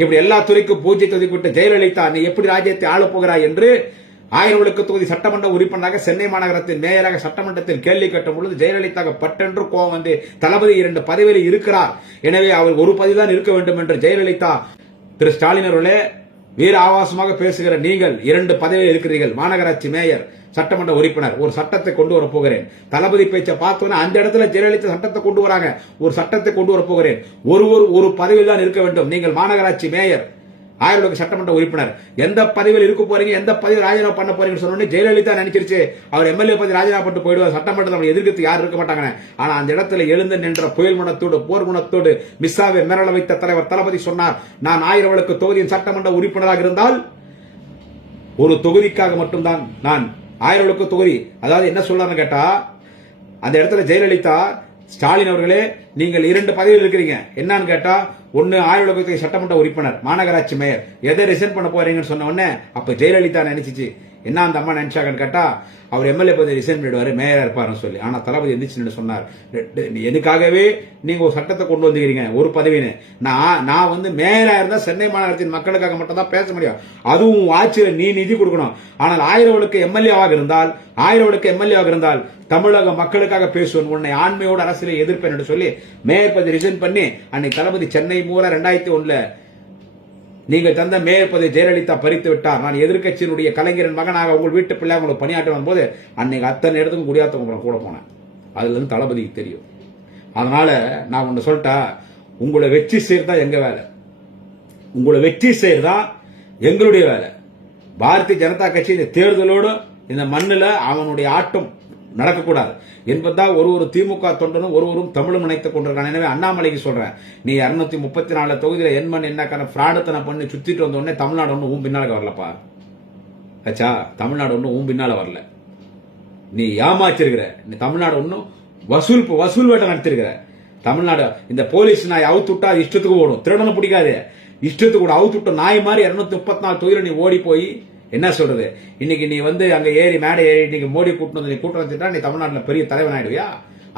இப்படி எல்லா துறைக்கும் பூஜ்ஜியத்தை ஒதுக்கிவிட்ட ஜெயலலிதா நீ எப்படி ராஜ்யத்தை ஆள போகிறாய் என்று ஆயிரம் விளக்கு தொகுதி சட்டமன்ற உறுப்பினராக சென்னை மாநகரத்தின் மேயராக சட்டமன்றத்தில் கேள்வி கேட்டும் பொழுது ஜெயலலிதா பட்டென்று கோவம் வந்து தளபதி இரண்டு பதவியில் இருக்கிறார். எனவே அவர் ஒரு பதவி தான் இருக்க வேண்டும் என்று ஜெயலலிதா திரு ஸ்டாலின் அவர்களே வீர ஆபாசமாக பேசுகிற நீங்கள் இரண்டு பதவியில் இருக்கிறீர்கள். மாநகராட்சி மேயர் சட்டமன்ற உறுப்பினர். ஒரு சட்டத்தை கொண்டு வர போகிறேன். தளபதி பேச்சை பார்த்தோன்னே அந்த இடத்துல ஜெயலலிதா சட்டத்தை கொண்டு வராங்க. ஒரு சட்டத்தை கொண்டு வர போகிறேன். ஒரு ஒரு ஒரு பதவியில் தான் இருக்க வேண்டும். நீங்கள் மாநகராட்சி மேயர் ஆயிரம் சட்டமன்ற உறுப்பினர். எந்த பதவியில் இருக்க போறீங்க எந்த பதவி ராஜினாமா பண்ண போறீங்கன்னு சொன்னோடனே ஜெயலலிதா நினைச்சிருச்சு. அவர் எம்எல்ஏ பதவி ராஜினாமா பண்ணிட்டு போயிடுவார். சட்டமன்றத்தில் அவர் எதிர்க்கிறது யாரும் இருக்க மாட்டாங்க ஆனா அந்த இடத்துல எழுந்து நின்ற புயல் குணத்தோடு போர் குணத்தோடு மிஸ்ஸாவை மிரள வைத்த தலைவர் தளபதி சொன்னார். நான் ஆயிரம் தொகுதியின் சட்டமன்ற உறுப்பினராக இருந்தால் ஒரு தொகுதிக்காக மட்டும்தான் நான் ஆயிரம் தொகுதி. அதாவது என்ன சொல்றாருன்னு கேட்டா அந்த இடத்துல ஜெயலலிதா ஸ்டாலின் அவர்களே நீங்கள் இரண்டு பதவியில் இருக்கிறீங்க. என்னன்னு கேட்டா ஒன்னு ஆயிரம் சட்டமன்ற உறுப்பினர் மாநகராட்சி மேயர். எதை ரிசைன் பண்ண போறீங்கன்னு சொன்ன உடனே அப்ப ஜெயலலிதா நினைச்சிச்சு. என்ன அந்த அம்மா நினைச்சாங்கன்னு கேட்டா அவர் எம்எல்ஏ பதவி ரிசைன் பண்ணிடுவாரு மேயரா இருப்பாருன்னு சொல்லி. ஆனா தளபதி எந்திரிச்சு சொன்னார். எனக்காகவே நீங்க ஒரு சட்டத்தை கொண்டு வந்துக்கிறீங்க ஒரு பதவின்னு. நான் நான் வந்து மேயரா இருந்தா சென்னை மாநகரத்தின் மக்களுக்காக மட்டும் தான் பேச முடியும். அதுவும் ஆட்சியில் நீ நிதி கொடுக்கணும். ஆனால் ஆயிரவளுக்கு எம்எல்ஏவாக இருந்தால் ஆயிரவளுக்கு எம்எல்ஏவாக இருந்தால் தமிழக மக்களுக்காக பேசுவேன் உன்னை ஆண்மையோட அரசியலை எதிர்ப்பேன் என்று சொல்லி மேயர் பதவி ரிசைன் பண்ணி அன்னைக்கு தளபதி சென்னை மூலம் ரெண்டாயிரத்தி ஒண்ணுல நீங்கள் தந்த மேற்பதை ஜெயலலிதா பறித்து விட்டார். நான் எதிர்கட்சியினுடைய கலைஞரின் மகனாக உங்கள் வீட்டு பிள்ளை உங்களுக்கு பணியாற்ற போது அன்னைக்கு அத்தனை இடத்துக்கும் குடியாத்தவங்க கூட போனேன். அதுலேருந்து தளபதிக்கு தெரியும். அதனால நான் ஒன்று சொல்லிட்டா உங்களை வெற்றி செய்யறதா எங்க வேலை? உங்களை வெற்றி செய்யறதா எங்களுடைய வேலை. பாரதிய ஜனதா கட்சி இந்த தேர்தலோடு இந்த மண்ணில் அவனுடைய ஆட்டம் நடக்கக்கூடாது. என்பதா ஒரு ஒரு திமுக தொண்டனும் ஒருவரும் தமிழும் நினைத்துக் கொண்டிருக்கான் எனவே அண்ணாமலைக்கு சொல்றேன் நீ இருநூத்தி முப்பத்தி நாலு தொகுதியில எண்மண் என்ன பிராடத்தனை பண்ணி சுத்திட்டு வந்த உடனே தமிழ்நாடு ஒன்றும் உன் பின்னால வரலப்பா ஆச்சா தமிழ்நாடு ஒன்றும் உன் பின்னால வரல. நீ ஏமாச்சிருக்கிற நீ தமிழ்நாடு ஒன்றும் வசூல் வசூல் வேட்டை நடத்திருக்கிற. தமிழ்நாடு இந்த போலீஸ் நாய் அவுத்து விட்டா இஷ்டத்துக்கு ஓடும். திருடனை பிடிக்காது. இஷ்டத்துக்கு கூட அவுத்து விட்ட நாய் மாதிரி இரநூத்தி முப்பத்தி நாலு தொகுதியில் நீ ஓடி போய் என்ன சொல்றது? இன்னைக்கு நீ வந்து அங்க ஏறி மேடை ஏறி நீங்க மோடி கூட்டு வந்து நீ கூட்டம் நீ தமிழ்நாட்டில் பெரிய தலைவன் ஆயிடுவியா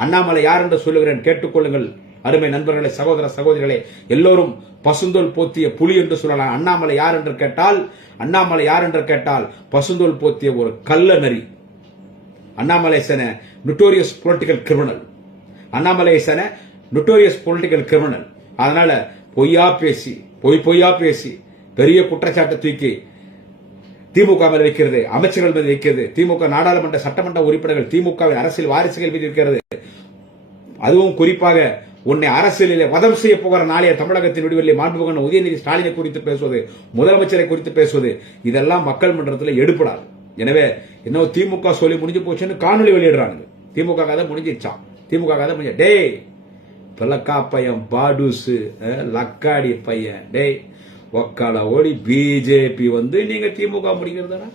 அண்ணாமலை யார் என்று சொல்லுகிறேன் கேட்டுக்கொள்ளுங்கள். அருமை நண்பர்களே சகோதர சகோதரிகளே எல்லோரும் பசுந்தோல் போத்திய புலி என்று சொல்லலாம். அண்ணாமலை யார் என்று கேட்டால் அண்ணாமலை யார் என்று கேட்டால் பசுந்தோல் போத்திய ஒரு கள்ள நரி. அண்ணாமலை சென நுட்டோரியஸ் பொலிட்டிக்கல் கிரிமினல் அண்ணாமலை சென நுட்டோரியஸ் பொலிட்டிக்கல் கிரிமினல் அதனால பொய்யா பேசி பொய் பொய்யா பேசி பெரிய குற்றச்சாட்டை தூக்கி திமுக மேல் வைக்கிறது அமைச்சர்கள் மீது வைக்கிறது திமுக நாடாளுமன்ற சட்டமன்ற உறுப்பினர்கள் திமுகவின் அரசியல் வாரிசுகள் மீது இருக்கிறது. அதுவும் குறிப்பாக உன்னை அரசியலில் வதம் செய்ய போகிற நாளைய தமிழகத்தின் விடுதலை மாண்புகன் உதயநிதி ஸ்டாலினை குறித்து பேசுவது முதலமைச்சரை குறித்து பேசுவது இதெல்லாம் மக்கள் மன்றத்தில் எடுப்படாது எனவே இன்னும் திமுக சொல்லி முடிஞ்சு போச்சுன்னு காணொலி வெளியிடுறாங்க திமுக கதை முடிஞ்சிச்சான் திமுக கதை முடிஞ்ச டேய் பிளக்கா பையன் பாடூசு லக்காடி பையன் டேய் ஒக்கால ஓடி பிஜேபி வந்து நீங்க திமுக முடிக்கிறதா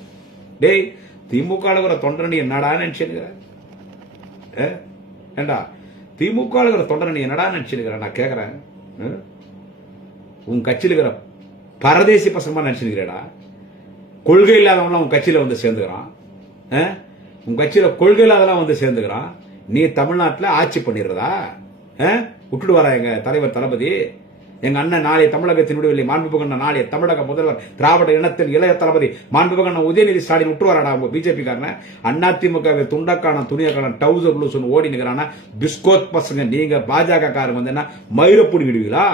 டேய் திமுக வர தொண்டரணி என்னடா நினைச்சுக்கிற ஏண்டா? திமுக இருக்கிற தொண்டரணி என்னடா நினைச்சுக்கிற நான் கேக்குறேன். உன் கட்சியில் இருக்கிற பரதேசி பசமா நினைச்சுக்கிறேடா கொள்கை இல்லாதவங்களாம் உன் கட்சியில வந்து சேர்ந்துக்கிறான். உன் கட்சியில கொள்கை இல்லாதவங்களாம் வந்து சேர்ந்துக்கிறான். நீ தமிழ்நாட்டில் ஆட்சி பண்ணிடுறதா? விட்டுட்டு வரா எங்க தலைவர் தளபதி. எங்க அண்ணன் நாளைய தமிழகத்தின் விடுதலை மாண்புகண்ண நாளைய தமிழக முதல்வர் திராவிட இனத்தின் இளைய தளபதி மாண்புகண்ண உதயநிதி ஸ்டாலின் விட்டு வராடா உங்க பிஜேபி காரன அதிமுக துண்டக்கான துணியக்கான டவுசர் ப்ளூஸ் ஓடி நிக்கிறான? பிஸ்கோத் பசங்க நீங்க பாஜக காரன் வந்து என்ன மயிரப்புடி விடுவீங்களா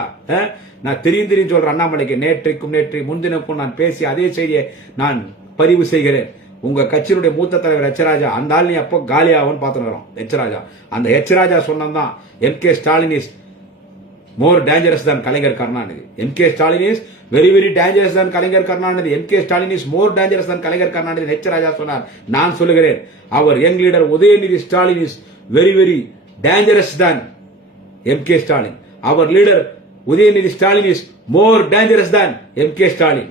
நான் தெரியும் தெரியும் சொல்ற அண்ணாமலைக்கு நேற்றைக்கும் நேற்று முன்தினக்கும் நான் பேசி அதே செய்தியை நான் பதிவு செய்கிறேன். உங்க கட்சியினுடைய மூத்த தலைவர் எச்சராஜா அந்த ஆள் நீ அப்போ காலியாகும் பார்த்துன்னு வரோம் எச்ராஜா அந்த எச்சராஜா சொன்னதான் M K Stalin is more dangerous தான் Kalaignar Karunanidhi M K Stalin is very very dangerous தான் Kalaignar Karunanidhi M K Stalin is more dangerous தான் கலைஞர் கருணாநிதி எச் ராஜா சொன்னார். நான் சொல்லுகிறேன். அவர் young leader Udhayanidhi Stalin is very very dangerous தான் எம் கே ஸ்டாலின் அவர் leader Udhayanidhi Stalin is more dangerous தான் எம் கே ஸ்டாலின்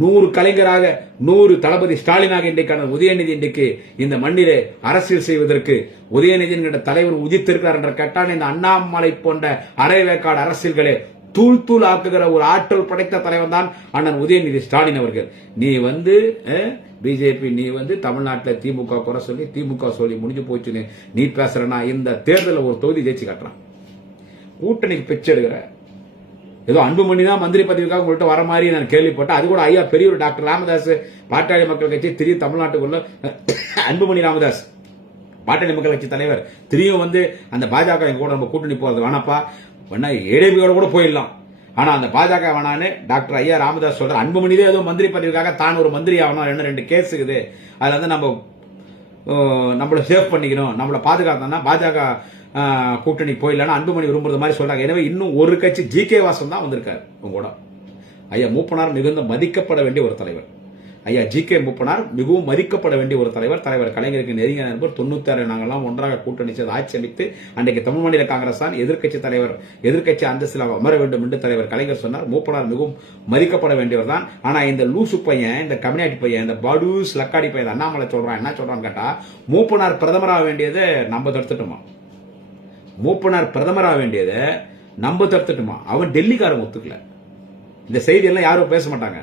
நூறு கலைஞராக நூறு தளபதி ஸ்டாலினாக இன்றைக்கான உதயநிதி இன்றைக்கு இந்த மண்ணிலே அரசியல் செய்வதற்கு உதயநிதி என்கிற தலைவர் உதித்திருக்கிறார் என்ற கேட்டால் இந்த அண்ணாமலை போன்ற அரைவேக்காடு அரசியல்களே தூள் தூள் ஆக்குகிற ஒரு ஆற்றல் படைத்த தலைவன் தான் அண்ணன் உதயநிதி ஸ்டாலின் அவர்கள். நீ வந்து பிஜேபி நீ வந்து தமிழ்நாட்டில் திமுக குறை சொல்லி திமுக சொல்லி முடிஞ்சு போச்சுன்னு நீ பேசுறனா இந்த தேர்தலில் ஒரு தொகுதி ஜெயிச்சு காட்டுறான். கூட்டணிக்கு பிச்சை எடுக்கிற ஏதோ அன்புமணி தான் மந்திரி பதவிக்காக உங்கள்கிட்ட வர மாதிரி நான் கேள்விப்பட்டேன். அது கூட ஐயா பெரிய ஒரு டாக்டர் ராமதாஸ் பாட்டாளி மக்கள் கட்சி திரு தமிழ்நாட்டுக்குள்ள அன்புமணி ராமதாஸ். பாட்டாளி மக்கள் கட்சி தலைவர். திரியும் வந்து அந்த பாஜக எங்க கூட நம்ம கூட்டணி போறது வேணாப்பா. வேணா ஏடிபியோட கூட போயிடலாம். ஆனால் அந்த பாஜக வேணான்னு டாக்டர் ஐயா ராமதாஸ் சொல்கிற அன்புமணி தான் ஏதோ மந்திரி பதவிக்காக தான் ஒரு மந்திரி ஆகணும். என்ன ரெண்டு கேஸ் இருக்குது. அதில் வந்து நம்ம நம்மளை சேஃப் சேவ் பண்ணிக்கணும். நம்மளை பாதுகாத்தோம்னா பாஜக கூட்டணி போயிடலான்னு அன்புமணி விரும்புறது மாதிரி சொல்றாங்க. எனவே இன்னும் ஒரு கட்சி ஜி கே வாசன் தான் வந்திருக்காரு உங்க கூட. ஐயா மூப்பனார் மிகுந்த மதிக்கப்பட வேண்டிய ஒரு தலைவர். ஐயா ஜி கே மூப்பனார் மிகவும் மதிக்கப்பட வேண்டிய ஒரு தலைவர். தலைவர் கலைஞருக்கு நெருங்கிய நண்பர். தொண்ணூத்தாறு நாங்கள்லாம் ஒன்றாக கூட்டணி ஆட்சி அமைத்து அன்றைக்கு தமிழ் மாநில காங்கிரஸ் தான் எதிர்க்கட்சி தலைவர் எதிர்க்கட்சி அந்தஸ்தில் அமர வேண்டும் என்று தலைவர் கலைஞர் சொன்னார். மூப்பனார் மிகவும் மதிக்கப்பட வேண்டியவர் தான். ஆனால் இந்த லூசு பையன் இந்த கம்யூனிட்டி பையன் இந்த படூஸ் லக்காடி பையன் அண்ணாமலை சொல்றான் என்ன சொல்றான்னு கேட்டா மூப்பனார் பிரதமராக வேண்டியதை நம்ம தடுத்துட்டோமா? மூப்பனார் பிரதமராக வேண்டியதை நம்ம தடுத்துட்டுமா? அவன் டெல்லிக்காரன் ஒத்துக்கல. இந்த செய்தியெல்லாம் யாரும் பேச மாட்டாங்க.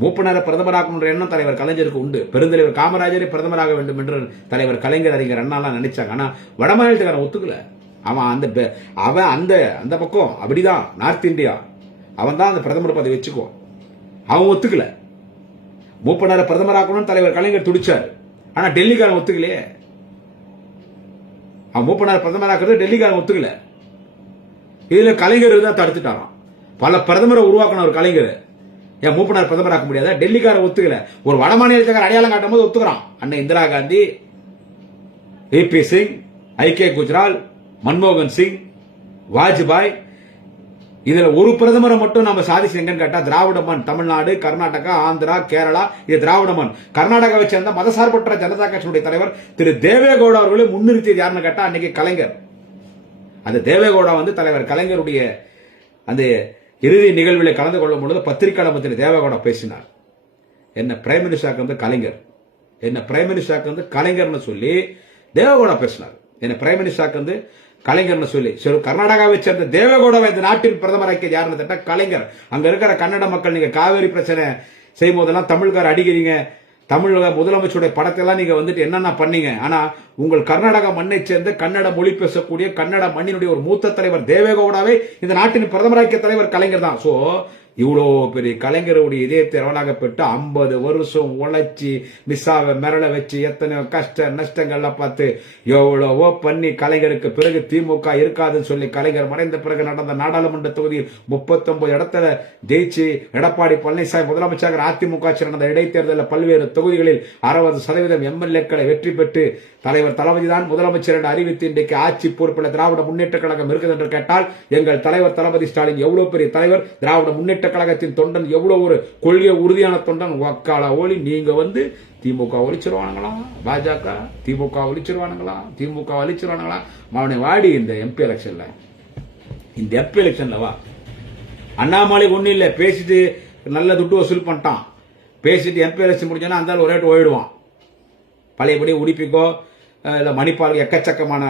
மூப்பனாரை பிரதமராக்கணுன்ற எண்ணம் தலைவர் கலைஞருக்கு உண்டு. பெருந்தலைவர் காமராஜரை பிரதமராக வேண்டும் என்று தலைவர் கலைஞர் அறிஞர் அண்ணாலாம் நினைச்சாங்க. ஆனால் வடமாநிலத்துக்காரன் ஒத்துக்கல. அவன் அந்த பெ- அவன் அந்த அந்த பக்கம் அப்படிதான். North India. அவன் தான் அந்த பிரதமர் பதவி வச்சுக்கோ அவன் ஒத்துக்கல. மூப்பனாரை பிரதமராக்கணும்னு தலைவர் கலைஞர் துடிச்சார். ஆனால் டெல்லிக்காரன் ஒத்துக்கலையே. அவன் மூப்பனார் பிரதமராக்கிறது டெல்லிக்காரன் ஒத்துக்கல. இதில் கலைஞர் தான் தடுத்துட்டாராம். பல பிரதமரை உருவாக்கின ஒரு கலைஞர். ஏன் மூப்பனார் பிரதமராக்க முடியாத? டெல்லிக்கார ஒத்துக்கல. ஒரு வட மாநிலத்துக்கார அடையாளம் காட்டும் போது ஒத்துக்கிறான். அண்ணன் இந்திரா காந்தி ஏபி சிங் ஐ கே குஜ்ரால் மன்மோகன் சிங் வாஜ்பாய் இதுல ஒரு பிரதமரை மட்டும் நம்ம சாதிச்சு எங்கன்னு கேட்டா திராவிடமன் தமிழ்நாடு கர்நாடகா ஆந்திரா கேரளா இது திராவிடமன் கர்நாடகாவை சேர்ந்த மதசார்பற்ற ஜனதா கட்சியினுடைய தலைவர் திரு தேவேகவுடா அவர்களை முன்னிறுத்தியது யாருன்னு கேட்டா அன்னைக்கு கலைஞர். அந்த தேவேகவுடா வந்து தலைவர். கலைஞருடைய அந்த இறுதி நிகழ்வில் கலந்து கொள்ளும் பொழுது பத்திரிகையாளர் மத்திய தேவேகவுடா பேசினார். என்ன பிரைம் மினிஸ்டருக்கு வந்து கலைஞர். என்ன பிரைம் மினிஸ்டருக்கு வந்து கலைஞர்னு சொல்லி தேவேகவுடா பேசினார். என்ன பிரைம் மினிஸ்டருக்கு வந்து கலைஞர்னு சொல்லி. சரி கர்நாடகாவை சேர்ந்த தேவகோடவை இந்த நாட்டின் பிரதமராக்கியது யாருன்னு திட்ட கலைஞர். அங்க இருக்கிற கன்னட மக்கள் நீங்க காவேரி பிரச்சனை செய்யும் போதெல்லாம் தமிழ்கார அடிக்கிறீங்க. தமிழக முதலமைச்சருடைய படத்தெல்லாம் நீங்க வந்துட்டு என்னென்ன பண்ணீங்க? ஆனா உங்கள் கர்நாடக மண்ணை சேர்ந்த கன்னட மொழி பேசக்கூடிய கன்னட மண்ணினுடைய ஒரு மூத்த தலைவர் தேவேகவுடாவே இந்த நாட்டின் பிரதமராக்கிய தலைவர் கலைஞர் தான். சோ இவ்வளோ பெரிய கலைஞருடைய இதயத்தை ரவலாக பெற்று ஐம்பது வருஷம் உழைச்சி மிஸ்ஸாவை மிரள வச்சு எத்தனையோ கஷ்ட நஷ்டங்கள்லாம் பார்த்து எவ்வளவோ பண்ணி கலைஞருக்கு பிறகு திமுக இருக்காதுன்னு சொல்லி கலைஞர் மறைந்த பிறகு நடந்த நாடாளுமன்ற தொகுதியில் முப்பத்தொன்பது இடத்துல ஜெயிச்சு எடப்பாடி பழனிசாமி முதலமைச்சர் அதிமுக ஆட்சி நடந்த இடைத்தேர்தலில் பல்வேறு தொகுதிகளில் அறுபது சதவீதம் எம்எல்ஏக்களை வெற்றி பெற்று தலைவர் தளபதி தான் முதலமைச்சர் என்று அறிவித்து இன்றைக்கு ஆட்சி பொறுப்பில் திராவிட முன்னேற்ற கழகம் இருக்குது என்று கேட்டால் எங்கள் தலைவர் தளபதி ஸ்டாலின் எவ்வளவு பெரிய தலைவர்? திராவிட முன்னேற்ற கழகத்தின் தொண்டன் எவ்வளவு ஒரு கொள்கை உறுதியான தொண்டன்? வக்கால ஓலி நீங்க வந்து திமுக ஒழிச்சிருவானுங்களா? பாஜக திமுக ஒழிச்சிருவானுங்களா? திமுக ஒழிச்சிருவானுங்களா? அவனை வாடி இந்த எம்பி எலெக்ஷன்ல இந்த எம்பி எலெக்ஷன்ல வா. அண்ணாமலை ஒன்றும் இல்லை பேசிட்டு நல்ல துட்டு வசூல் பண்ணிட்டான். பேசிட்டு எம்பி எலெக்ஷன் முடிஞ்சோன்னா அந்த ஒரே ஒரு ஓடிடுவான். பழையபடி உடுப்பிக்கோ இல்லை இல்ல மணிப்பால் எக்கச்சக்கமான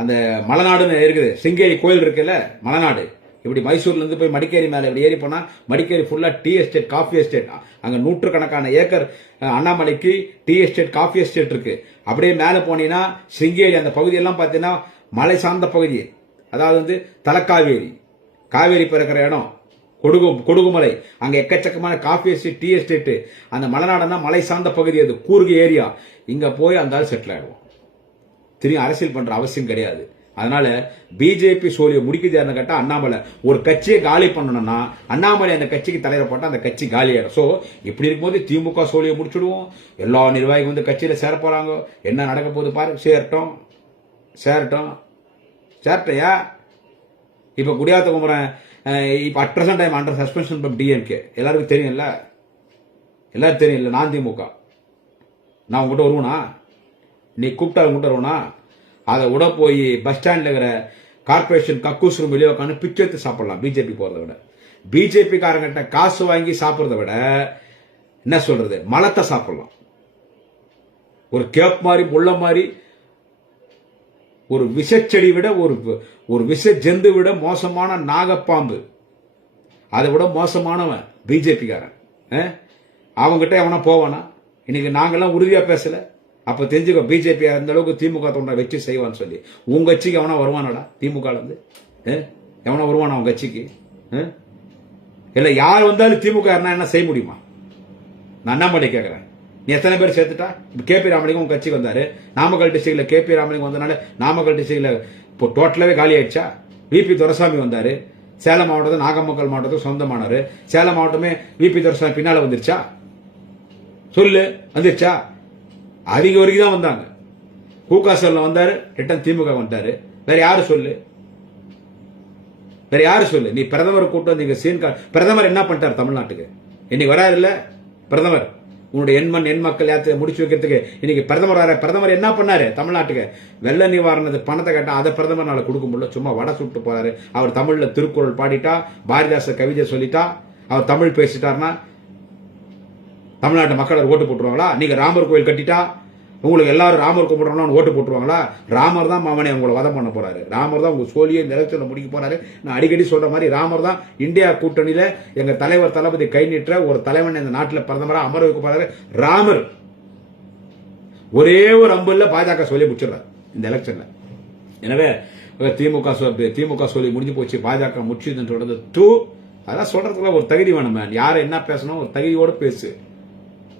அந்த மலைநாடுன்னு இருக்குது. சிங்கேரி கோயில் இருக்குல்ல மலைநாடு. இப்படி மைசூர்லேருந்து போய் மடிக்கேரி மேலே இப்படி ஏறி போனால் மடிக்கேரி ஃபுல்லாக டீ எஸ்டேட் காஃபி எஸ்டேட். அங்கே நூற்றுக்கணக்கான ஏக்கர் அண்ணாமலைக்கு டீ எஸ்டேட் காஃபி எஸ்டேட் இருக்குது அப்படியே மேலே போனீங்கன்னா சிங்கேரி அந்த பகுதியெல்லாம் பார்த்தீங்கன்னா மலை சார்ந்த பகுதி. அதாவது வந்து தலக்காவேரி. காவேரி பிறக்கிற இடம். கொடுகு கொடுகுமலை. அங்கே எக்கச்சக்கமான காஃபி எஸ்டேட் டீ எஸ்டேட்டு அந்த மலைநாடுனா மலை சார்ந்த பகுதி அது கூர்கு ஏரியா. இங்கே போய் அந்த செட்டில் ஆகிடுவோம் திரும்பி அரசியல் பண்ணுற அவசியம் கிடையாது. அதனால பிஜேபி சோழியை முடிக்குதுன்னு கேட்டா அண்ணாமலை. ஒரு கட்சியை காலி பண்ணணும்னா அண்ணாமலை அந்த கட்சிக்கு தலைவர் போட்டா அந்த கட்சி காலியாயிடும் ஸோ சோ இப்படி இருக்கும்போது திமுக சோழியை முடிச்சுடுவோம். எல்லா நிர்வாகிகள் வந்து கட்சியில சேர போறாங்க. என்ன நடக்க போகுது பாரு. சேரட்டும். சேரட்டும். சேரட்டையா? இப்ப குடியாத்த குமரன் இப்போ இப்ப at time under suspension from DMK எல்லாருக்கும் தெரியும்ல? எல்லாரும் தெரியும் இல்ல நான் திமுக. நான் உங்ககிட்ட வருவனா? நீ கூப்பிட்டா உங்ககிட்ட வருவனா? அதை விட போய் பஸ் ஸ்டாண்டில் இருக்கிற கார்பரேஷன் கக்கூஸ் ரூம் வெளியே உட்காந்து பிச்சை எடுத்து சாப்பிடலாம் பிஜேபி போகிறத விட. பிஜேபி காரங்கிட்ட காசு வாங்கி சாப்பிட்றத விட என்ன சொல்றது? மலத்தை சாப்பிடலாம். ஒரு கேப் மாதிரி முள்ள மாதிரி ஒரு விஷச்செடி விட ஒரு ஒரு விஷ ஜந்து விட மோசமான நாகப்பாம்பு. அதை விட மோசமானவன் பிஜேபிக்காரன் அவங்ககிட்ட எவனா போவானா? இன்னைக்கு நாங்கெல்லாம் உறுதியாக பேசலை. அப்ப தெரிஞ்சுக்கோ பிஜேபி அந்த அளவுக்கு திமுக தொண்டை வச்சு செய்வான்னு சொல்லி. உங்க கட்சிக்கு எவனா வருவானடா திமுக இருந்து எவனா வருவானா உங்க கட்சிக்கு? அஹ்? இல்ல யார் வந்தாலும் திமுக யாருன்னா என்ன செய்ய முடியுமா? நான் அண்ணாமலை கேட்கறேன் நீ எத்தனை பேர் சேர்த்துட்டா? இப்ப கே பி ராமலிங்கம் உங்க கட்சிக்கு வந்தாரு. நாமக்கல் டிஸ்ட்ரிக்ட்ல கே பி ராமலிங்கம் வந்தனால நாமக்கல் டிஸ்ட்ரிக்ட்ல இப்போ டோட்டலாவே காலி ஆயிடுச்சா? விபி துரசாமி வந்தாரு. சேலம் மாவட்டத்தில் நாகமக்கல் மாவட்டத்துக்கு சொந்தமானவர் சேலம் மாவட்டமே விபி துரசாமி பின்னால வந்துருச்சா? சொல்லு வந்துருச்சா? அதிக வரைக்கும் தான் வந்தாங்க. கூகாசல்ல வந்தாரு ரிட்டன் திமுக வந்துட்டாரு வேற யாரு சொல்லு? வேற யாரு சொல்லு? நீ பிரதமர் கூட்டம் நீங்க சீன் பிரதமர் என்ன பண்ணிட்டார் தமிழ்நாட்டுக்கு? இன்னைக்கு வராரு இல்ல? பிரதமர் உன்னுடைய எண்மண் எண் மக்கள் யாத்திரை முடிச்சு வைக்கிறதுக்கு இன்னைக்கு பிரதமர் வர பிரதமர் என்ன பண்ணாரு தமிழ்நாட்டுக்கு? வெள்ள நிவாரணத்து பணத்தை கேட்டால் அதை பிரதமர் நாளை கொடுக்க முடியல. சும்மா வடை சுட்டு போறாரு. அவர் தமிழ்ல திருக்குறள் பாடிட்டா பாரதிதாச கவிதை சொல்லிட்டா அவர் தமிழ் பேசிட்டார்னா தமிழ்நாட்டு மக்கள் ஓட்டு போட்டுருவாங்களா? நீங்கள் ராமர் கோயில் கட்டிட்டா உங்களுக்கு எல்லாரும் ராமர் கும்பிடுறோம்னு ஓட்டு போட்டுருவாங்களா? ராமர் தான் மாமனே உங்களை வதம் பண்ண போறாரு. ராமர் தான் உங்க சோழியை இந்த முடிக்க போறாரு. நான் அடிக்கடி சொல்ற மாதிரி ராமர் தான் இந்தியா கூட்டணியில எங்க தலைவர் தளபதி கை நீட்டுற ஒரு தலைவன் இந்த நாட்டில் பிரதமரா அமர வைக்க போறாரு. ராமர். ஒரே ஒரு அம்புல பாஜக சொல்லி முடிச்சிடுறாரு இந்த எலெக்ஷன்ல. எனவே திமுக திமுக சொல்லி முடிஞ்சு போச்சு பாஜக முடிச்சுதுன்னு சொல்றது தூ. அதான் சொல்றதுக்குள்ள ஒரு தகுதி வேணும். யார் என்ன பேசணும் ஒரு தகுதியோடு பேசு.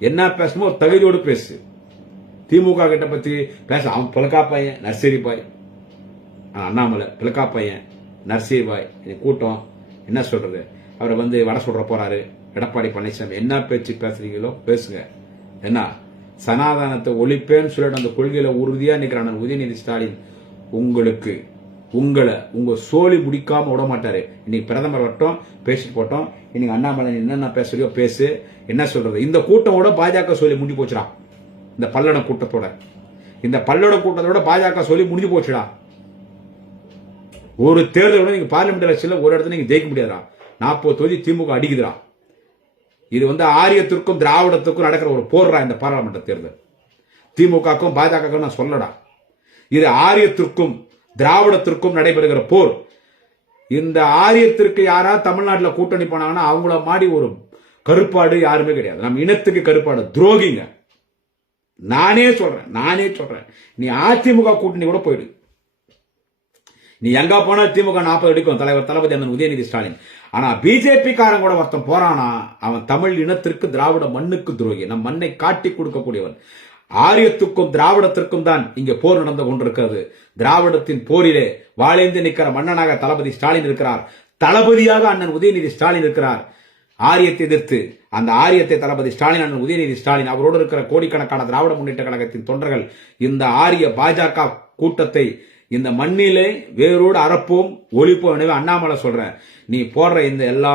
என்ன பேசணுமோ தகுதியோடு பேசு. திமுக கிட்ட பத்தி பேச. அவன் பிளக்கா பையன் நர்சரி பாய். அண்ணாமலை பிளக்கா பையன் நர்சரி பாய். கூட்டம். என்ன சொல்றது? அவரை வந்து வட சொல்ற போறாரு. எடப்பாடி பழனிசாமி. என்ன பேச்சு பேசுறீங்களோ பேசுங்க. என்ன? சனாதானத்தை ஒழிப்பேன்னு சொல்லிட்டு அந்த கொள்கையில உறுதியா நிற்கிறான் உதயநிதி ஸ்டாலின். உங்களுக்கு உங்களை உங்க சோழி பிடிக்காம விட மாட்டாரு. இன்னைக்கு பிரதமர் வட்டம் பேசிட்டு போட்டோம். இன்னைக்கு அண்ணாமலை என்னென்ன பேசுறியோ பேசு. என்ன சொல்றது? இந்த கூட்டமோட பாஜக சொல்லி முடிஞ்சு போச்சுடா. இந்த பல்லட கூட்டத்தோட. இந்த பல்லட கூட்டத்தோட பாஜக சொல்லி முடிஞ்சு போச்சுடா. ஒரு தேர்தலோட நீங்கள் நீங்க பார்லிமெண்ட் எலெக்ஷன்ல ஒரு இடத்துல நீங்க ஜெயிக்க முடியாதா நாற்பது தொகுதி திமுக அடிக்குதுடா. இது வந்து ஆரியத்திற்கும் திராவிடத்துக்கும் நடக்கிற ஒரு போர்றா இந்த பாராளுமன்ற தேர்தல். திமுகக்கும் பாஜகவுக்கும் நான் சொல்லடா இது ஆரியத்திற்கும் திராவிடத்திற்கும் நடைபெறுகிற போர். இந்த ஆரியத்திற்கு யாரா தமிழ்நாட்டில் கூட்டணி போனாங்கன்னா அவங்கள மாதிரி ஒரு கருப்பாடு யாருமே கிடையாது. நம்ம இனத்துக்கு கருப்பாடு துரோகிங்க. நானே சொல்றேன் நானே சொல்றேன். நீ அதிமுக கூட்டணி கூட போயிடு. நீ எங்க போனா திமுக நாற்பது அடிக்கும். தலைவர் தளபதி அண்ணன் உதயநிதி ஸ்டாலின். ஆனா பிஜேபி காரன் கூட ஒருத்தன் போறானா அவன் தமிழ் இனத்திற்கு திராவிட மண்ணுக்கு துரோகி. நம் மண்ணை காட்டி கொடுக்கக்கூடியவன். ஆரியத்துக்கும் திராவிடத்திற்கும் தான் இங்கே போர் நடந்து கொண்டிருக்கிறது. திராவிடத்தின் போரிலே வாழேந்து நிற்கிற மன்னனாக தளபதி ஸ்டாலின் இருக்கிறார். தளபதியாக அண்ணன் உதயநிதி ஸ்டாலின் இருக்கிறார். ஆரியத்தை எதிர்த்து அந்த ஆரியத்தை தளபதி ஸ்டாலின் அண்ணன் உதயநிதி ஸ்டாலின் அவரோடு இருக்கிற கோடிக்கணக்கான திராவிட முன்னேற்ற கழகத்தின் தொண்டர்கள் இந்த ஆரிய பாஜக கூட்டத்தை இந்த மண்ணிலே வேரோடு அறப்போம் ஒழிப்போம் எனவே அண்ணாமலை சொல்றேன் நீ போடுற இந்த எல்லா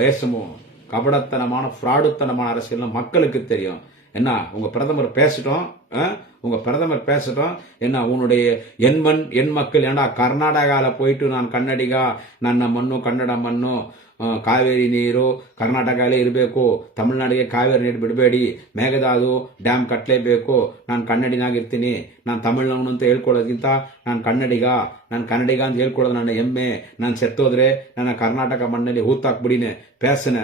வேஷமும் கபடத்தனமான ஃப்ராடுத்தனமான அரசியல் மக்களுக்கு தெரியும். என்ன உங்க பிரதமர் பேசட்டும் ஆ? உங்க பிரதமர் பேசட்டும் என்ன உன்னுடைய என் மண் என் மக்கள் ஏன்டா கர்நாடகால போயிட்டு நான் ಕನ್ನಡಿಗ ನನ್ನ ಮಣ್ಣು ಕನ್ನಡ ಮಣ್ಣು ಆ, ಕಾವೇರಿ ನೀರು ಕರ್ನಾಟಕದಲ್ಲೇ ಇರಬೇಕು ತಮಿಳ್ನಾಡಿಗೆ ಕಾವೇರಿ ನೀರು ಬಿಡಬೇಡಿ ಮೇಘದಾದು ಡ್ಯಾಮ್ ಕಟ್ಟಲೇಬೇಕು ನಾನು ಕನ್ನಡಿನಾಗಿರ್ತೀನಿ ನಾನು ತಮಿಳ್ನವನು ಅಂತ ಹೇಳ್ಕೊಳ್ಳೋದಕ್ಕಿಂತ ನಾನು ಕನ್ನಡಿಗ ನಾನು ಕನ್ನಡಿಗ ಅಂತ ಹೇಳ್ಕೊಳ್ಳೋದು ನನ್ನ ಹೆಮ್ಮೆ ನಾನು ಸೆತ್ತೋದ್ರೆ ನನ್ನ ಕರ್ನಾಟಕ ಮಣ್ಣಲ್ಲಿ ಹೂತಾಕ್ಬಿಡಿನೆ பேசுன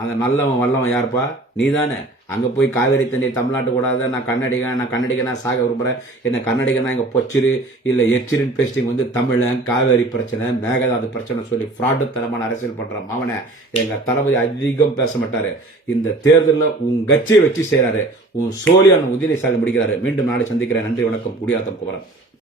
அந்த நல்லவன் வல்லவன் யாருப்பா? நீதானே. அங்கே போய் காவேரி தண்ணி தமிழ்நாட்டு கூடாது நான் கன்னடிகன் நான் கன்னடிகனா சாக விரும்புகிறேன் என்ன கன்னடிகனா எங்கள் பொச்சிரு இல்லை எச்சிரின் பேஸ்டிங் வந்து தமிழன் காவேரி பிரச்சனை மேகதாது பிரச்சனை சொல்லி ஃப்ராடுத்தனமான அரசியல் பண்ணுறான் மாவனை எங்கள் தளபதி அதிகம் பேச மாட்டார். இந்த தேர்தலில் உன் கட்சியை வச்சு செய்கிறாரு உன் சோழியான உதயநிதி ஸ்டாலின் முடிக்கிறாரு. மீண்டும் நாளை சந்திக்கிறேன். நன்றி வணக்கம். குடியாத்தம் குமரன்.